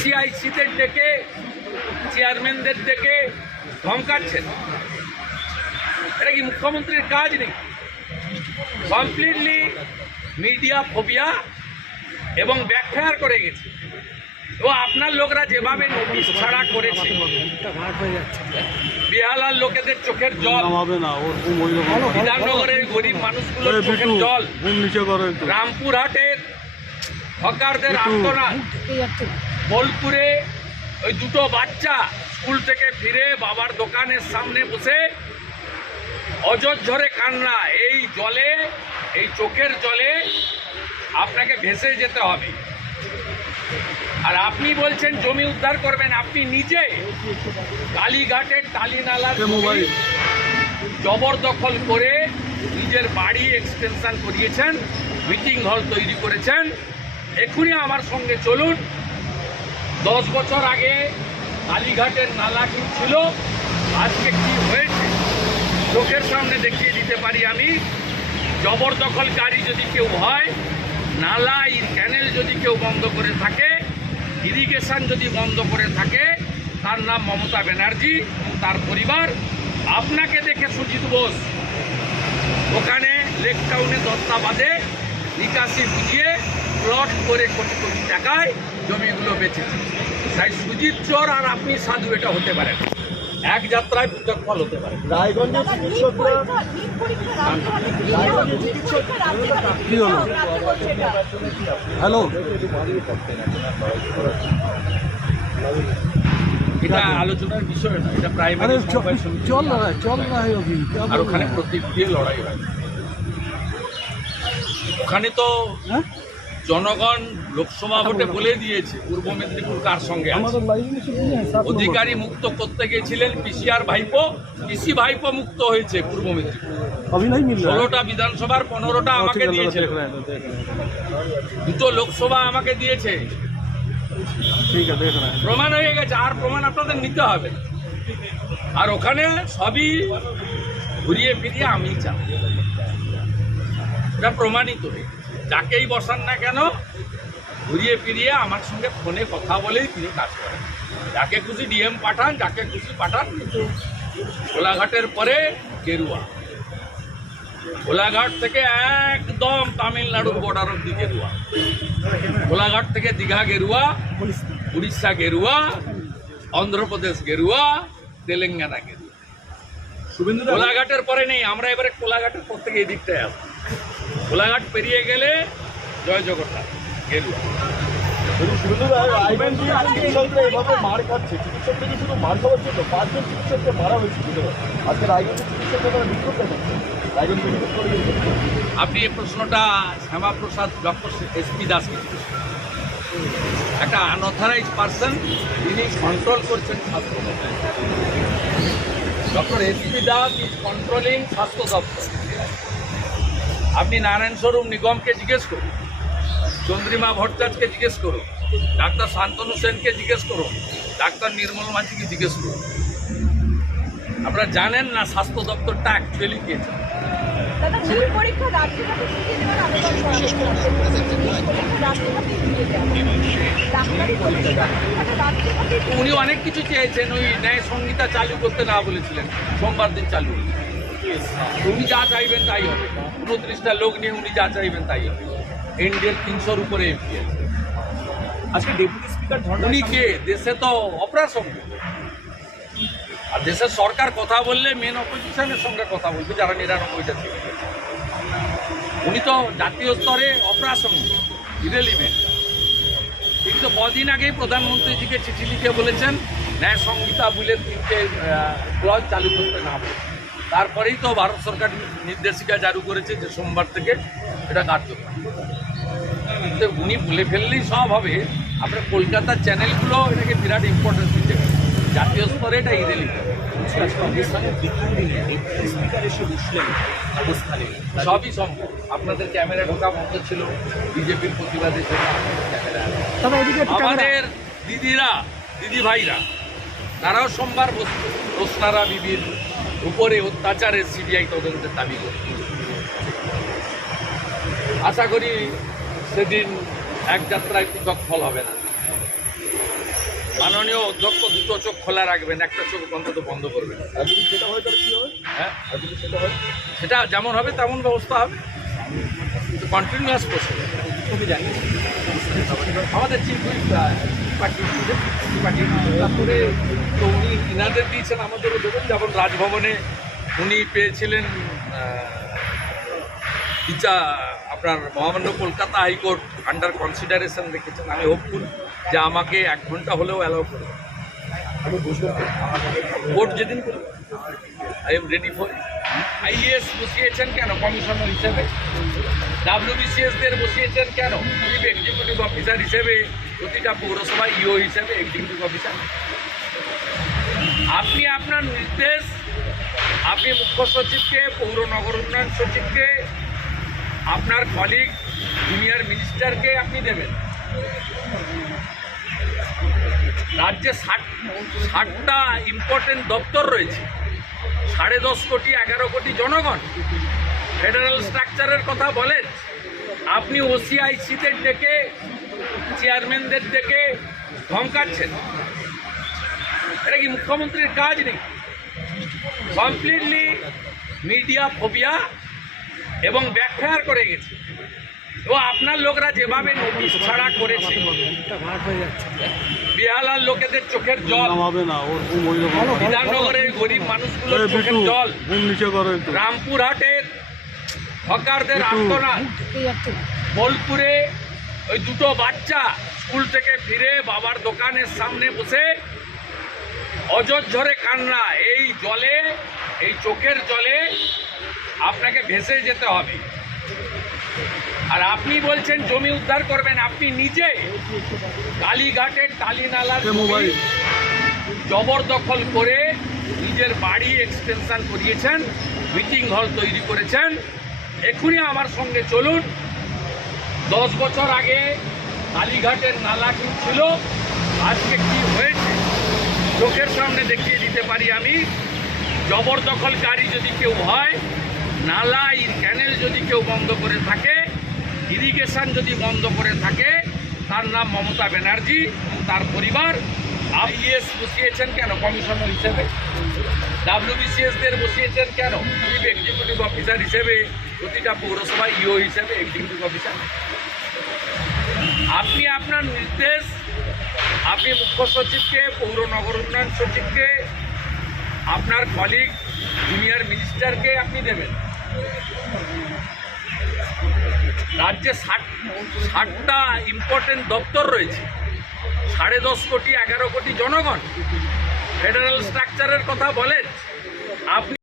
সিআইসিদের ডেকে চেয়ারম্যানদের ডেকে ধমকাচ্ছেন, এটা কি মুখ্যমন্ত্রীর কাজ নেই? কমপ্লিটলি মিডিয়া ফোবিয়া এবং ব্যাখ্যার করে গেছে। ও আপনার লোকরা যেভাবে নোটিশ ছাড়া করেছে, বেহালার লোকেদের চোখের জল, বিধাননগরের গরিব মানুষগুলোর চোখের জল, রামপুরহাটের হকারদের আন্দোলন, বোলপুরে ওই দুটো বাচ্চা স্কুল থেকে ফিরে বাবার দোকানের সামনে বসে অজস্র কান্না, এই জলে, এই চোখের জলে আপনাকে ভেসে যেতে হবে। আর আপনি বলছেন জমি উদ্ধার করবেন, আপনি নিজে কালীঘাটের টালিনালার জবরদখল করে নিজের বাড়ি এক্সটেনশন করিয়েছেন, মিটিং হল তৈরি করেছেন। এখনই আমার সঙ্গে চলুন, 10 বছর আগে কালীঘাটের নালা কি ছিল, আজকে কি হয়েছে চোখের সামনে দেখিয়ে দিতে পারি আমি। জবরদখলকারী যদি কেউ হয়, নালা ক্যানেল যদি কেউ বন্ধ করে থাকে, ইরিগেশন যদি বন্ধ করে থাকে, তার নাম মমতা ব্যানার্জি এবং তার পরিবার। আপনাকে দেখে সুজিত বোস ওখানে লেক টাউনে 10টা বাদে নিকাশি বুঝিয়ে প্লট করে কোটি কোটি টাকায় জমিগুলো বেচেছে। তাই সুজিত চোর আর আপনি সাধু এটা হতে পারে না, এক যাত্রায় পৃথক ফল হতে পারে। রায়গঞ্জের চিকিৎসকরা কি হলো? হ্যালো, এটা আলোচনার বিষয় না, এটা প্রাইমারি চল না আর ওখানে প্রতীক দিয়ে লড়াই হয়। ওখানে তো জনগণ লোকসভা ভোটে বলে দিয়েছে পূর্ব মেদিনীপুর কার সঙ্গে আছে। অধিকারী মুক্ত করতে গেছিলেন পিসিআর ভাইপো, পিসি ভাইপো মুক্ত হয়েছে পূর্ব মেদিনীপুর। 16টা বিধানসভার 15টা আমাকে দিয়েছে, 2টো লোকসভা আমাকে দিয়েছে। প্রমাণ হয়ে গেছে, আর প্রমাণ আপনাদের নিতে হবে না। আর ওখানে সবই ঘুরিয়ে ফিরিয়ে আমি চাই, এটা প্রমাণিত হয়ে গেছে। যাকেই বসান না কেন, ঘুরিয়ে ফিরিয়ে আমার সঙ্গে ফোনে কথা বলেই তিনি কাজ করেন। যাকে খুশি ডিএম পাঠান, যাকে খুশি পাঠান, কিন্তু কোলাঘাটের পরে গেরুয়া, কোলাঘাট থেকে একদম তামিলনাড়ুর বর্ডার অব্দি গেরুয়া, কোলাঘাট থেকে দীঘা গেরুয়া, উড়িষ্যা গেরুয়া, অন্ধ্রপ্রদেশ গেরুয়া, তেলেঙ্গানা গেরুয়া। কোলাঘাটের পরে নেই, আমরা এবারে কোলাঘাটের পর থেকে এই দিকটায় আসবো। কোলাঘাট পেরিয়ে গেলে জয় জগন্নাথ গেরুয়া। মার খাচ্ছে চিকিৎসকদের, শুধু মার খাওয়ার জন্য 5 জন চিকিৎসককে মারা হয়েছে। আজকে রায়গঞ্জের চিকিৎসকরা বিক্ষোভ দেখাচ্ছে। রায়গঞ্জ মেডিকেল কলেজে আপনি এই প্রশ্নটা শ্যামাপ্রসাদ ডক্টর এসপি দাসকে, একটা আনঅথরাইজ পার্সন, তিনি কন্ট্রোল করছেন স্বাস্থ্য দপ্তর। Doctor SP Das is controlling স্বাস্থ্য দপ্তর। আপনি নারায়ণ স্বরূপ নিগমকে জিজ্ঞেস করুন, চন্দ্রিমা ভট্টাচার্যকে জিজ্ঞেস করুন, ডাক্তার শান্তনু সেনকে জিজ্ঞেস করুন, ডাক্তার নির্মল মাঝিকে জিজ্ঞেস করুন। আপনারা জানেন না স্বাস্থ্য দপ্তরটা অ্যাকচুয়ালি কে। উনি অনেক কিছু চেয়েছেন, ওই ন্যায় সংহিতা চালু করতে না বলেছিলেন, সোমবার দিন চালু। উনি যা চাইবেন তাই হবে, 29টা লোক নিয়ে উনি যা চাইবেন তাই হবে। ইন্ডিয়ার 300-র উপরে এমপি আছে। আজকে ডেপুটি স্পিকার উনি কে? দেশে তো অপারেশন, আর দেশের সরকার কথা বললে মেন অপোজিশনের সঙ্গে কথা বলবে, যারা 99টা ছিল। উনি তো জাতীয় স্তরে অপারেশন ইরেলিভেন্ট। কিন্তু কদিন আগেই প্রধানমন্ত্রীজিকে চিঠি লিখে বলেছেন ন্যায় সংহিতা বলে 3টে ক্লজ চালু করতে না হবে। তারপরেই তো ভারত সরকার নির্দেশিকা জারি করেছে যে সোমবার থেকে এটা কার্যকর। উনি বলে ফেললেই সব হবে। আপনার কলকাতার চ্যানেলগুলো এটাকে বিরাট ইম্পর্টেন্স দিতে, জাতীয় স্তরে এটা ইরেলিভেন্ট। সবই সম্ভব। আপনাদের ক্যামেরা ঢোকা বন্ধ ছিল, বিজেপির প্রতিবাদের জন্য আমাদের দিদিরা, দিদি ভাইরা, তারাও সোমবার রোসনারা বিবির উপরে অত্যাচারের সিবিআই তদন্তের দাবি করে। আশা করি সেদিন এক যাত্রায় পৃথক ফল হবে না। মাননীয় অধ্যক্ষ দুটো চোখ খোলা রাখবেন, একটা চোখ অন্তত বন্ধ করবেন। আর যদি সেটা হয় তাহলে কি হবে? হ্যাঁ, আর যদি সেটা হয় সেটা যেমন হবে তেমন ব্যবস্থা হবে, কন্টিনিউয়াস প্রসেস। তুমি জানি আমাদের চিফ তারপরে তো উনি ইনাদের দিয়েছেন, আমাদেরও দেবেন। যেমন রাজভবনে উনি পেয়েছিলেন আপনার মহামান্য কলকাতা হাইকোর্ট আন্ডার কনসিডারেশন রেখেছেন। আমি হোপফুল যে আমাকে 1 ঘন্টা হলেও অ্যালাউ করবে। আমি বুঝতে পারি। কোর্ট যেদিন করবে I am ready for. IS বসিয়েছেন কেন কমিশনার হিসেবে? WBCSদের বসিয়েছেন কেন চিফ এক্সিকিউটিভ অফিসার হিসেবে? প্রতিটা পৌরসভায় ইও হিসেবে এক্সিকিউটিভ অফিসার। আপনি আপনার নির্দেশ আপনি মুখ্য সচিবকে, পৌর নগর উন্নয়ন সচিবকে, আপনার কলিগ জুনিয়র মিনিস্টারকে আপনি দেবেন। রাজ্যে 60টা ইম্পর্টেন্ট দপ্তর রয়েছে, 10.5 কোটি 11 কোটি জনগণ। ফেডারেল স্ট্রাকচারের কথা বলেন, আপনি OCICদের ডেকে, চেয়ারম্যানদের ডেকে ধমকাচ্ছেন। এটা কি মুখ্যমন্ত্রীর কাজ নেই? কমপ্লিটলি মিডিয়া ফোবিয়া এবং ব্যাকফায়ার করে গেছে। এবং আপনার লোকরা যেভাবে নোটিশ ছাড়া করেছে, বেহালার লোকেদের চোখের জল, বিধাননগরের গরিব মানুষগুলোর চোখের জল, রামপুরহাটের হকারদের আন্দোলন, বোলপুরে ওই দুটো বাচ্চা স্কুল থেকে ফিরে বাবার দোকানের সামনে বসে অজস্র কান্না। এই জলে, এই চোখের জলে আপনাকে ভেসে যেতে হবে। আর আপনি বলছেন জমি উদ্ধার করবেন। আপনি নিজে কালীঘাটের টালিনালার জবরদখল করে নিজের বাড়ি এক্সটেনশন করিয়েছেন, মিটিং হল তৈরি করেছেন। এখনই আমার সঙ্গে চলুন। 10 বছর আগে কালীঘাটের নালা কি ছিল, আজকে কি হয়েছে চোখের সামনে দেখিয়ে দিতে পারি আমি। জবরদখলকারী যদি কেউ হয়, নালা ক্যানেল যদি কেউ বন্ধ করে থাকে, ইরিগেশন যদি বন্ধ করে থাকে, তার নাম মমতা ব্যানার্জি এবং তার পরিবার। আইএস বসিয়েছেন কেন কমিশনার হিসেবে? WBCSদের বসিয়েছেন কেন চিফ এক্সিকিউটিভ অফিসার হিসেবে? প্রতিটা পৌরসভায় ইও হিসেবে এক্সিকিউটিভ অফিসার। আপনি আপনার নির্দেশ আপনি মুখ্য সচিবকে, পৌর নগর উন্নয়ন সচিবকে, আপনার কলিগ জুনিয়র মিনিস্টারকে আপনি দেবেন। রাজ্যে 60টা ইম্পর্টেন্ট দপ্তর রয়েছে, 10.5 কোটি 11 কোটি জনগণ। ফেডারেল স্ট্রাকচারের কথা বলেন, আপনি